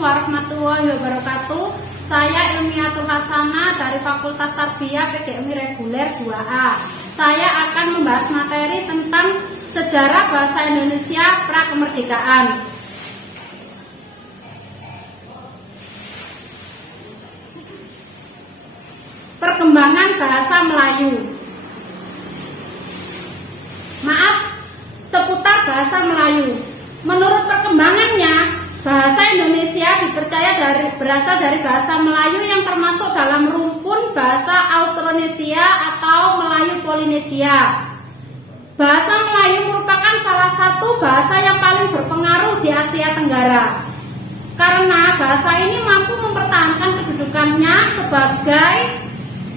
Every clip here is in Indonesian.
warahmatullahi wabarakatuh. Saya Ilmiatul Hasanah dari Fakultas Tarbiyah PGMI Reguler 2A. Saya akan membahas materi tentang sejarah bahasa Indonesia pra-kemerdekaan. Perkembangan bahasa Melayu. Seputar bahasa Melayu. Menurut perkembangannya, bahasa Indonesia dipercaya berasal dari bahasa Melayu yang termasuk dalam rumpun bahasa Austronesia atau Melayu Polinesia. Bahasa Melayu merupakan salah satu bahasa yang paling berpengaruh di Asia Tenggara. Karena bahasa ini mampu mempertahankan kedudukannya sebagai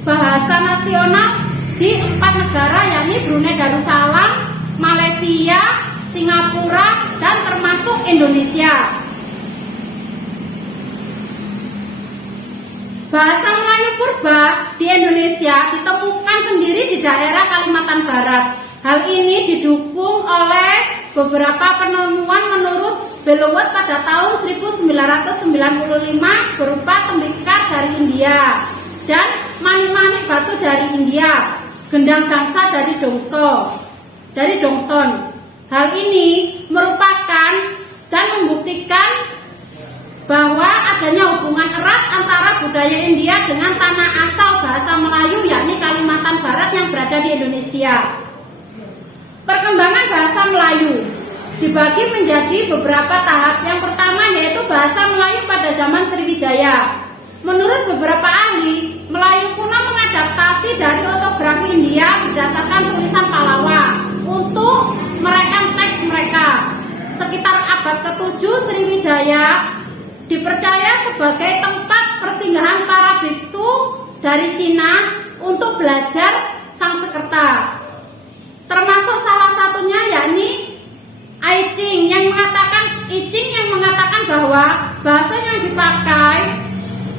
bahasa nasional di 4 negara, yakni Brunei Darussalam, Malaysia, Singapura, dan termasuk Indonesia. Bahasa Melayu purba di Indonesia ditemukan sendiri di daerah Kalimantan Barat. Hal ini didukung oleh beberapa penemuan menurut Bellowitz pada tahun 1995 berupa tembikar dari India dan mani-mani batu dari India, gendang bangsa dari Dongson. Hal ini merupakan dan membuktikan bahwa adanya hubungan erat antara budaya India dengan tanah asal bahasa Melayu, yakni Kalimantan Barat yang berada di Indonesia. Perkembangan bahasa Melayu dibagi menjadi beberapa tahap. Yang pertama yaitu bahasa Melayu pada zaman Sriwijaya. Menurut beberapa ahli, Melayu kuno mengadaptasi dari ortografi India berdasarkan tulisan Pallawa untuk merekam teks mereka. Sekitar abad ke-7, Sriwijaya dipercaya sebagai tempat persinggahan para biksu dari Cina untuk belajar Sanskerta. Termasuk salah satunya yakni I Ching yang mengatakan bahwa bahasa yang dipakai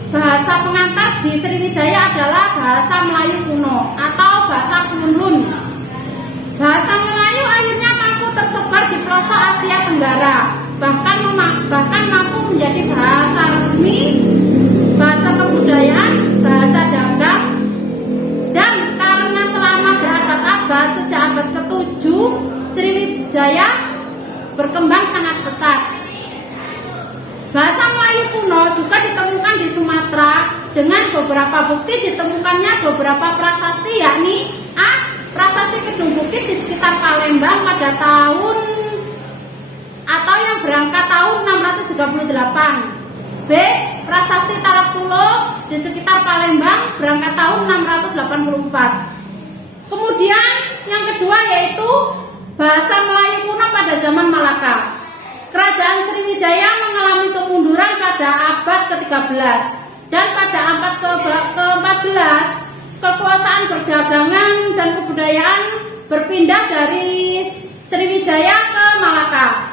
bahasa pengantar di Sriwijaya adalah bahasa Melayu kuno atau bahasa Kunlun. Bahasa Melayu akhirnya mampu tersebar di pelosok Asia Tenggara, bahkan mampu menjadi bahasa resmi, bahasa kebudayaan, bahasa dagang, dan karena selama berabad-abad sejak abad ke-7 Sriwijaya berkembang sangat pesat. Bahasa Melayu kuno juga ditemukan di Sumatera dengan beberapa bukti ditemukannya beberapa prasasti, yakni A. Prasasti Kedung Bukit di sekitar Palembang pada tahun atau yang berangkat tahun 638. B. Prasasti Taraktulo di sekitar Palembang berangkat tahun 684. Kemudian yang kedua yaitu bahasa Melayu kuno pada zaman Malaka. Kerajaan Sriwijaya mengalami kemunduran pada abad ke-13 dan pada abad ke-14 kekuasaan perdagangan dan kebudayaan berpindah dari Sriwijaya ke Malaka.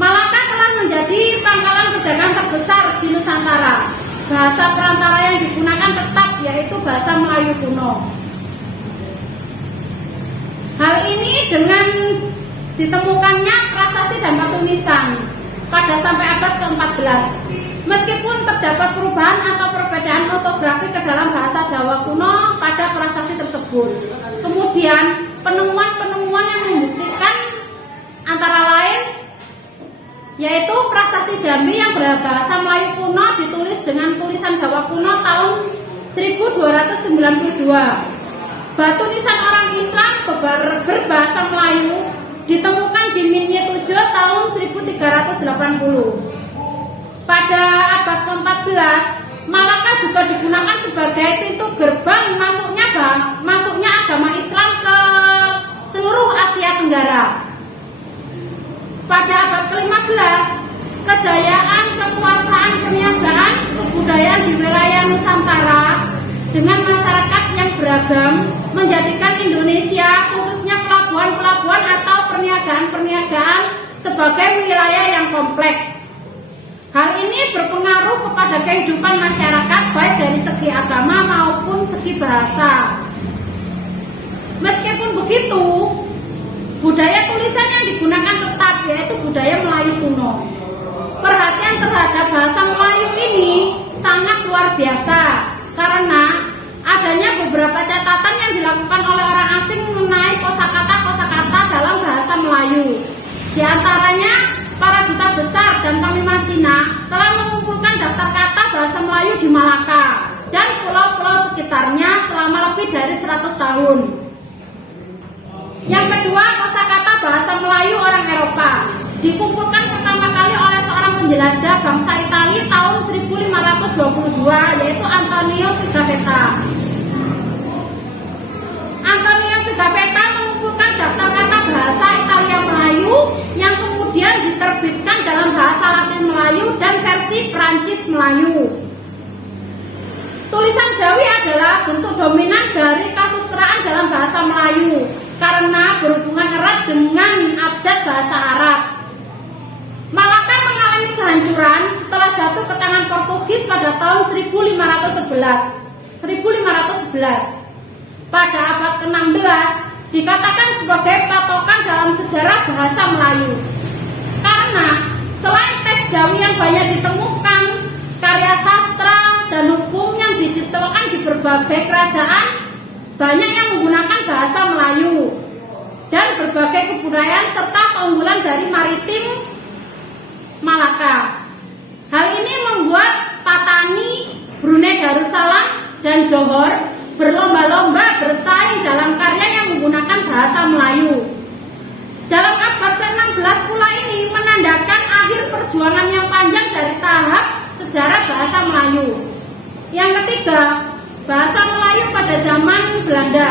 Malaka telah menjadi pangkalan pedagang terbesar di Nusantara. Bahasa perantara yang digunakan tetap yaitu bahasa Melayu kuno. Hal ini dengan ditemukannya prasasti dan batu nisan pada sampai abad ke-14. Meskipun terdapat perubahan atau perbedaan ortografi ke dalam bahasa Jawa kuno pada prasasti tersebut. Kemudian penemuan-penemuan yang membuktikan antara lain yaitu prasasti Jambi yang berbahasa Melayu kuno ditulis dengan tulisan Jawa kuno tahun 1292. Batu nisan orang Islam berbahasa Melayu ditemukan di Minye Tujuh tahun 1380. Pada abad ke-14, Malaka juga digunakan sebagai pintu gerbang masuknya agama Islam ke seluruh Asia Tenggara. Pada abad ke-15, kejayaan kekuasaan perniagaan kebudayaan di wilayah Nusantara dengan masyarakat yang beragam menjadikan Indonesia khususnya pelabuhan-pelabuhan atau perniagaan-perniagaan sebagai wilayah yang kompleks. Hal ini berpengaruh kepada kehidupan masyarakat baik dari segi agama maupun segi bahasa. Meskipun begitu, budaya tulisan yang digunakan tetap yaitu budaya Melayu kuno. perhatian terhadap bahasa Melayu ini sangat luar biasa karena adanya beberapa catatan yang dilakukan oleh orang asing mengenai kosakata-kosakata dalam bahasa Melayu. Di antaranya, para duta besar dan panglima Cina telah mengumpulkan daftar kata bahasa Melayu di Malaka dan pulau-pulau sekitarnya selama lebih dari 100 tahun. Yang kedua, kosakata bahasa Melayu orang Eropa dikumpulkan pertama kali oleh seorang penjelajah bangsa Italia tahun 1522, yaitu Antonio Pigafetta. Antonio Pigafetta mengumpulkan daftar kata bahasa Italia Melayu yang kemudian diterbitkan dalam bahasa Latin Melayu dan versi Perancis Melayu. Tulisan Jawi adalah bentuk dominan dari kasustraan dalam bahasa Melayu karena berhubungan erat dengan abjad bahasa Arab. Malaka mengalami kehancuran setelah jatuh ke tangan Portugis pada tahun 1511. Pada abad ke-16 dikatakan sebagai patokan dalam sejarah bahasa Melayu. Karena selain teks Jawi yang banyak ditemukan, karya sastra dan hukum yang diciptakan di berbagai kerajaan banyak yang menggunakan bahasa Melayu dan berbagai kebudayaan serta keunggulan dari maritim Malaka. Hal ini membuat Patani, Brunei Darussalam, dan Johor berlomba-lomba bersaing dalam karya yang menggunakan bahasa Melayu. Dalam abad ke-16 pula ini menandakan akhir perjuangan yang panjang dari tahap sejarah bahasa Melayu. Yang ketiga, bahasa Melayu pada zaman Belanda.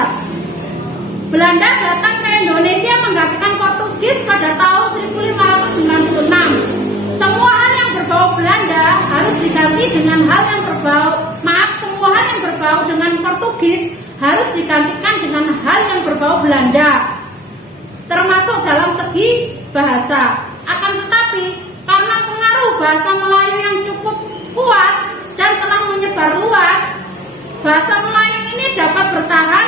Belanda datang ke Indonesia menggantikan Portugis pada tahun 1596. Semua hal yang berbau Belanda harus diganti dengan semua hal yang berbau dengan Portugis harus digantikan dengan hal yang berbau Belanda, termasuk dalam segi bahasa. Akan tetapi, karena pengaruh bahasa Melayu yang cukup kuat dan telah menyebar luas, bahasa Melayu ini dapat bertahan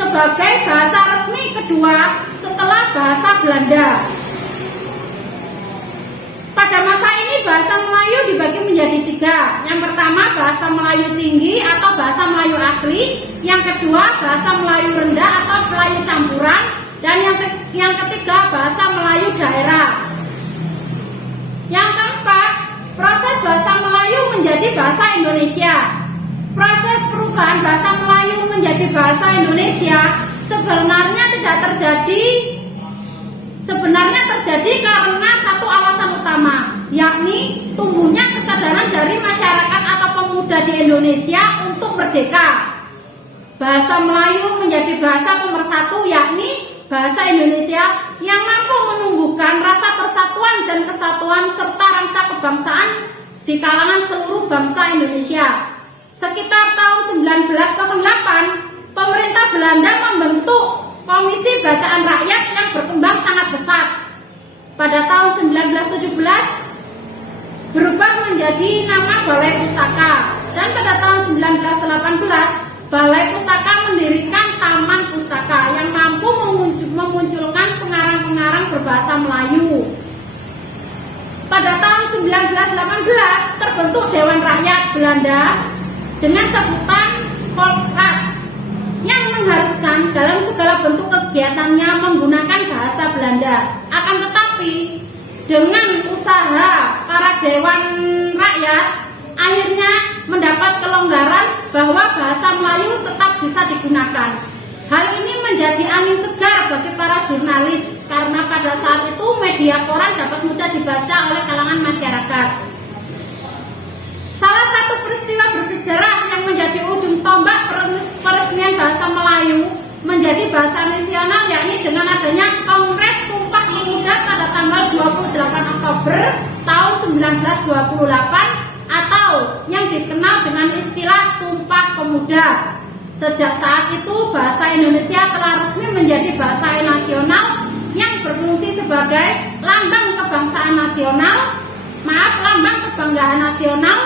sebagai bahasa resmi kedua setelah bahasa Belanda. Pada masa ini bahasa Melayu dibagi menjadi 3. Yang pertama bahasa Melayu tinggi atau bahasa Melayu asli. Yang kedua bahasa Melayu rendah atau Melayu campuran. Dan yang ketiga bahasa Melayu daerah. Yang keempat, proses bahasa Melayu menjadi bahasa Indonesia. Proses perubahan bahasa Melayu menjadi bahasa Indonesia sebenarnya terjadi karena satu alasan utama, yakni tumbuhnya kesadaran dari masyarakat atau pemuda di Indonesia untuk merdeka. Bahasa Melayu menjadi bahasa pemersatu, yakni bahasa Indonesia yang mampu menumbuhkan rasa persatuan dan kesatuan serta rasa kebangsaan di kalangan seluruh bangsa Indonesia. Sekitar tahun 1908, pemerintah Belanda membentuk Komisi Bacaan Rakyat yang berkembang sangat pesat. Pada tahun 1917 berubah menjadi nama Balai Pustaka, dan pada tahun 1918 Balai Pustaka mendirikan Taman Pustaka yang mampu memunculkan pengarang-pengarang berbahasa Melayu. Pada tahun 1918 terbentuk Dewan Rakyat Belanda dengan sebutan Volksraad yang mengharuskan dalam segala bentuk kegiatannya menggunakan bahasa Belanda. Akan tetapi dengan usaha para Dewan Rakyat akhirnya mendapat kelonggaran bahwa bahasa Melayu tetap bisa digunakan. Hal ini menjadi angin segar bagi para jurnalis karena pada saat itu media koran dapat mudah dibaca oleh kalangan masyarakat. Salah satu peristiwa bersejarah yang menjadi ujung tombak peresmian bahasa Melayu menjadi bahasa nasional yakni dengan adanya Kongres Sumpah Pemuda pada tanggal 28 Oktober tahun 1928 atau yang dikenal dengan istilah Sumpah Pemuda. Sejak saat itu bahasa Indonesia telah resmi menjadi bahasa nasional yang berfungsi sebagai lambang kebangsaan nasional, lambang kebanggaan nasional,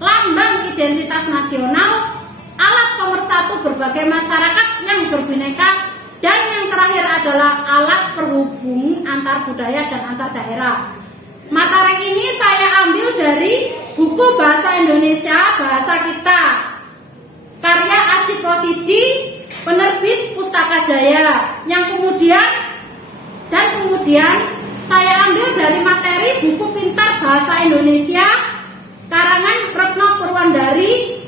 lambang identitas nasional, alat pemersatu berbagai masyarakat yang berbineka, dan yang terakhir adalah alat perhubung antar budaya dan antar daerah. Mata rek ini saya ambil dari buku Bahasa Indonesia Bahasa Kita, karya Aji Rosidi, penerbit Pustaka Jaya. Yang kemudian saya ambil dari materi buku Pintar Bahasa Indonesia karangan Retno Purwandari,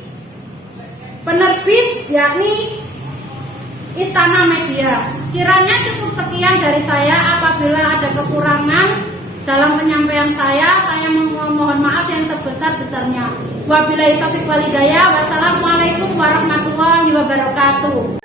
penerbit yakni Istana Media. Kiranya cukup sekian dari saya. Apabila ada kekurangan dalam penyampaian saya mohon maaf yang sebesar-besarnya. Wabillahi taufiq wal hidayah. Wassalamualaikum warahmatullahi wabarakatuh.